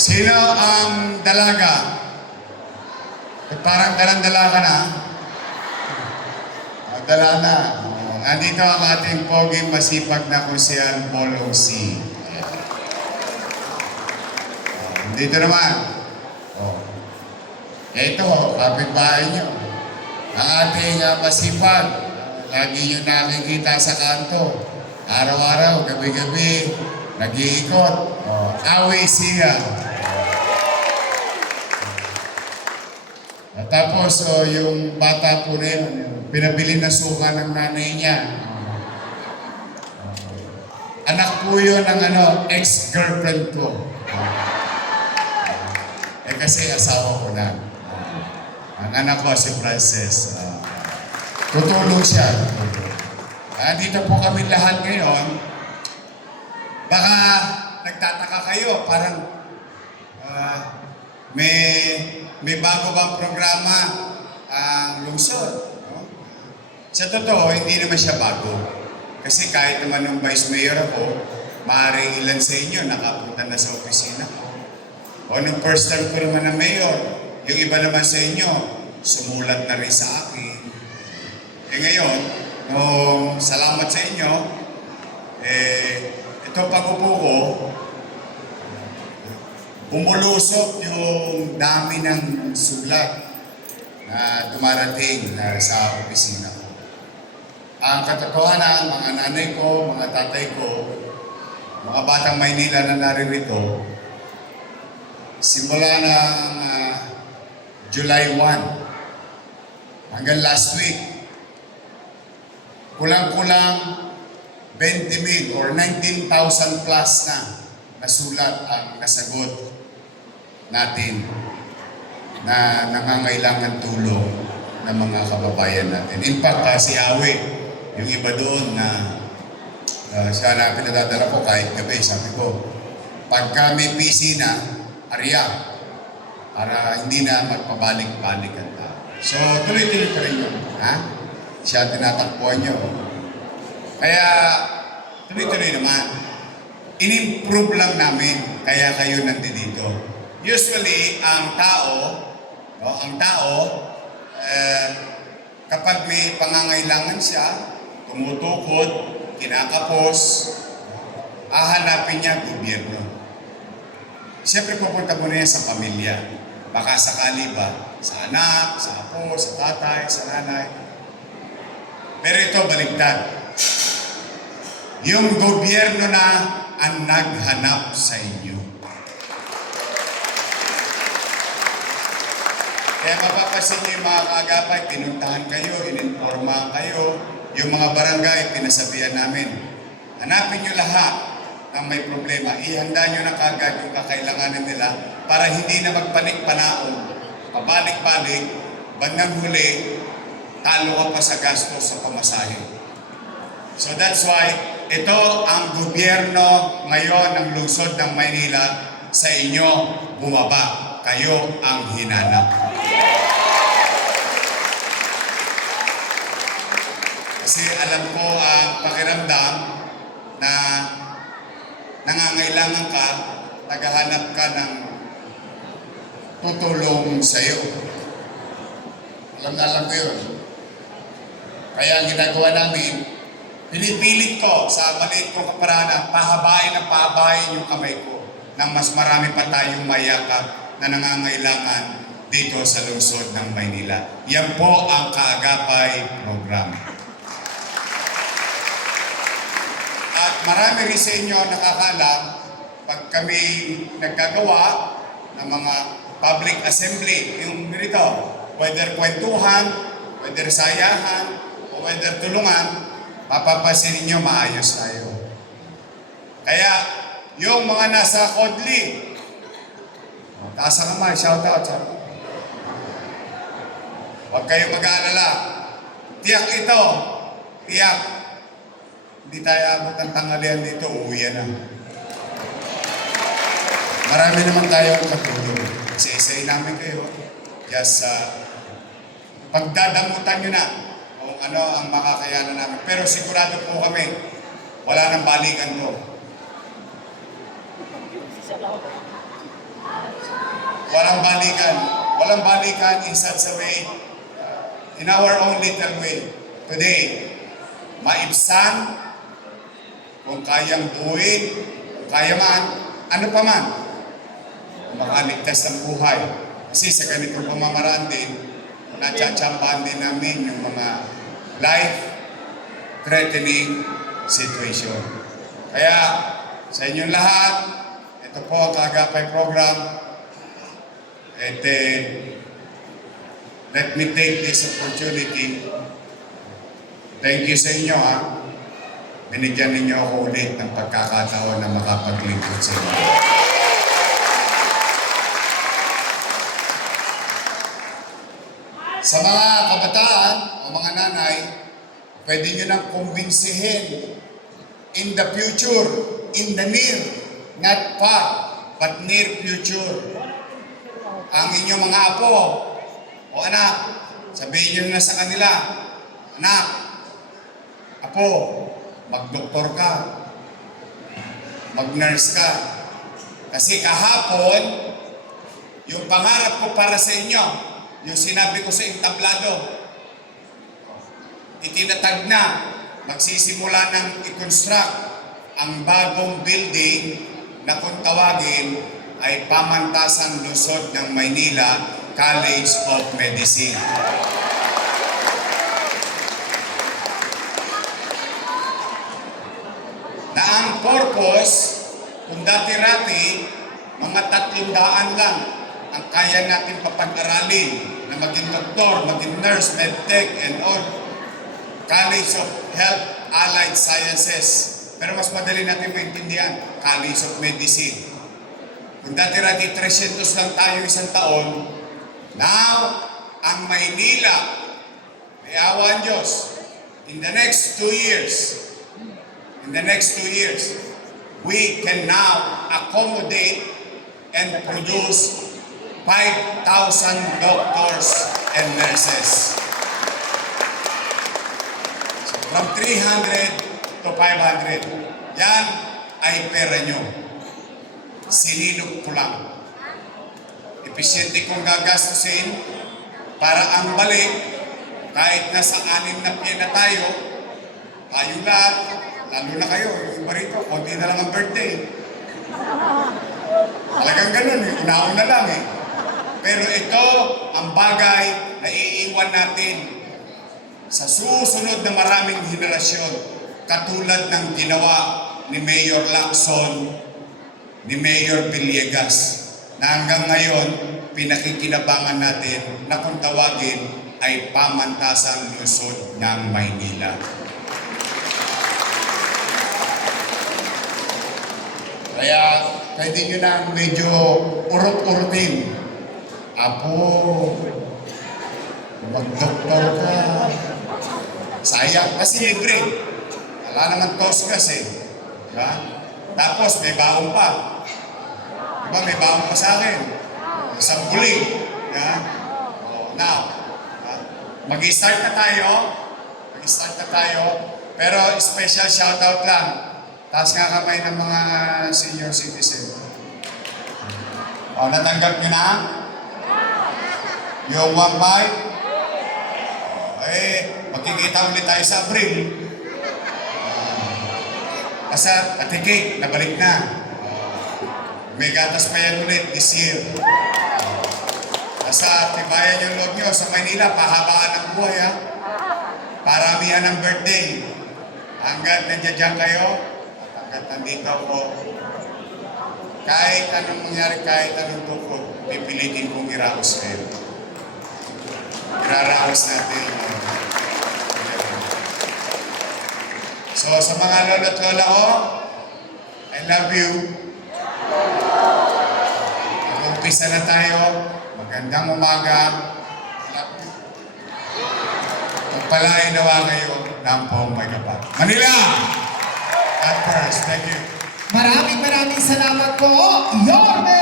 Sino ang dalaga? Parang dalang-dala ka na. Dala na. Nandito ang ating poging masipag na kusihan, Polo C. Dito naman. Ito, kapitbahay nyo. Ang ating masipag. Lagi nyo nakikita sa kanto. Araw-araw, gabi-gabi, nag-iikot. Awi siya. Tapos, yung bata po na yun, pinabili na suka ng nanay niya. Anak po yun ng ex-girlfriend ko. Kasi asawa ko na. Ang anak ko si Frances. Tutulong siya. Dito po kami lahat ngayon. Baka nagtataka kayo, parang may bago bang programa ang lungsod. No? Sa totoo, hindi naman siya bago. Kasi kahit naman nung vice mayor ako, maaaring ilan sa inyo nakapunta na sa opisina ko. O nung first time ko naman na mayor, yung iba naman sa inyo, sumulat na rin sa akin. Ngayon, nung salamat sa inyo, ito pag-upo ko, umulusok yung dami ng sulat na dumarating sa opisina ko. Ang katotohanan, mga nanay ko, mga tatay ko, mga batang Maynila na naririto, simula ng July 1 hanggang last week, kulang-kulang 20,000 or 19,000 plus na sulat ang nasagot natin na nangangailangan tulong ng mga kababayan natin. In fact, si Awe, yung iba doon na siya na pinadadala ko kahit gabi, sabi ko, pagka may PC na, ariya, para hindi na magpabalik-balik ang tao. So, tuloy-tuloy pa rin yun. Siya tinatakbuhan nyo. Kaya, tuloy-tuloy naman. In-improve lang namin, kaya kayo nandito. Usually, ang tao, kapag may pangangailangan siya, tumutukod, kinakapos, hahanapin niya gobyerno. Siyempre pupunta muna yan sa pamilya. Baka sakali ba, sa anak, sa apo, sa tatay, sa nanay. Pero ito, baligtad. Yung gobyerno na ang naghanap sa inyo. Kaya mapapasin niyo yung mga kaagapay, pinuntahan kayo, ininformahan kayo, yung mga barangay, pinasabihan namin. Hanapin niyo lahat ng may problema. Ihanda niyo na kagad yung kakailanganin nila para hindi na magpanik-panaon, pabalik-balik, bandang huli, talo ka pa sa gastos sa pamasahe. So that's why, ito ang gobyerno ngayon ng lungsod ng Maynila sa inyo bumaba. Kayo ang hinanap. Kasi alam ko ang pakiramdam na nangangailangan ka, naghahanap ka ng tutulong sa'yo. Alam na alam ko yun. Kaya ang ginagawa namin, pinipilit ko sa maliit kong kaparanan, pahabain yung kamay ko nang mas marami pa tayong mayakap na nangangailangan dito sa lungsod ng Maynila. Yan po ang Kaagapay program. At marami rin sa inyo nakakaalam, pag kami nagkagawa ng mga public assembly, yung ganito, whether kwentuhan, whether sayahan, o whether tulungan, mapapansin ninyo maayos tayo. Kaya, yung mga nasa Kodli, taas ang kamay, shout out. Huwag kayong mag-aalala. Tiyak ito, tiyak. Hindi tayo abot ng tanghalian dito, uuwi na. Marami naman tayo katulong. Isa-isay namin kayo. Just pagdadamutan nyo na kung ano ang makakayanan namin. Pero sigurado po kami, wala nang balikan to. Walang balikan. Walang balikan in such a way, in our own little way. Today, maibsan, kung kayang buuin, kung kaya man, ano pa man, makaligtas ng buhay. Kasi sa ganitong pamamaraan din, natsatsambahan din namin yung mga life-threatening situation. Kaya, sa inyong lahat, ito po ang Kaagapay program. At let me take this opportunity. Thank you sa inyo, ha. Binigyan ninyo ako ulit ng pagkakataon na makapaglingkod sa inyo. Sa mga kabataan o mga nanay, pwede nyo nang kumbinsihin in the future, in the near, not far, but near future. Ang inyong mga apo o anak, sabihin nyo na sa kanila, anak, apo, mag-doktor ka, mag-nurse ka. Kasi kahapon, yung pangarap ko para sa inyo, yung sinabi ko sa entablado, itinatag na, magsisimula ng i-construct ang bagong building na kung tawagin ay Pamantasan Lungsod ng Maynila College of Medicine. Na ang purpose, kung dati-rati, mga 300 lang ang kaya natin papag-aralin na maging doktor, maging nurse, medtech, and all College of Health Allied Sciences. Pero mas madali natin maintindihan, College of Medicine. Kung dati-rati 300 lang tayo isang taon, now, ang Maynila, may awa ang Diyos, in the next 2 years, we can now accommodate and produce 5,000 doctors and nurses. So from 300 to 500, yan ay pera nyo. Sinilog ko lang. Episyente kong gagastusin para ang balik, kahit nasa 6 na piyan na tayo lahat, lalo na kayo, yung iba rito, konti na lang ang birthday. Talagang ganun, unaon na lang eh. Pero ito ang bagay na iiwan natin sa susunod na maraming henerasyon, katulad ng ginawa ni Mayor Lacson, ni Mayor Villegas, na hanggang ngayon, pinakikinabangan natin na kung tawagin ay Pamantasan Lungsod ng Maynila. Kaya pwede nyo na medyo urot-urutin. Apo, mag-doktor ka. Sayang, kasi libre. Wala naman tosgas eh. Diba? Tapos may baon pa. Diba, may baon pa sa akin. Isang buling. Diba? Oh, now, mag-start na tayo. Pero special shoutout lang. Taas nga kamay ng mga senior citizen. O, natanggap nyo na? Yung 1 bite? Magkikita ulit tayo sa Abril. Asa, Ate nabalik na. May gatas pa yan ulit this year. Asa, tibayan yung loob nyo sa Maynila, pahabaan ang buhay ha. Paramihan ng birthday. Hanggat nandiyan kayo, hanggat nandito ako, kahit anong mangyari, kahit anong tukod, pipilitin kong iraos kayo. Iraraos natin. So, sa mga lolo at lola ko, I love you. Mag-umpisa na tayo. Magandang umaga. Magpalain nawa kayo ng buong may kapal. Manila! At first, thank you. Maraming salamat po, Yorme!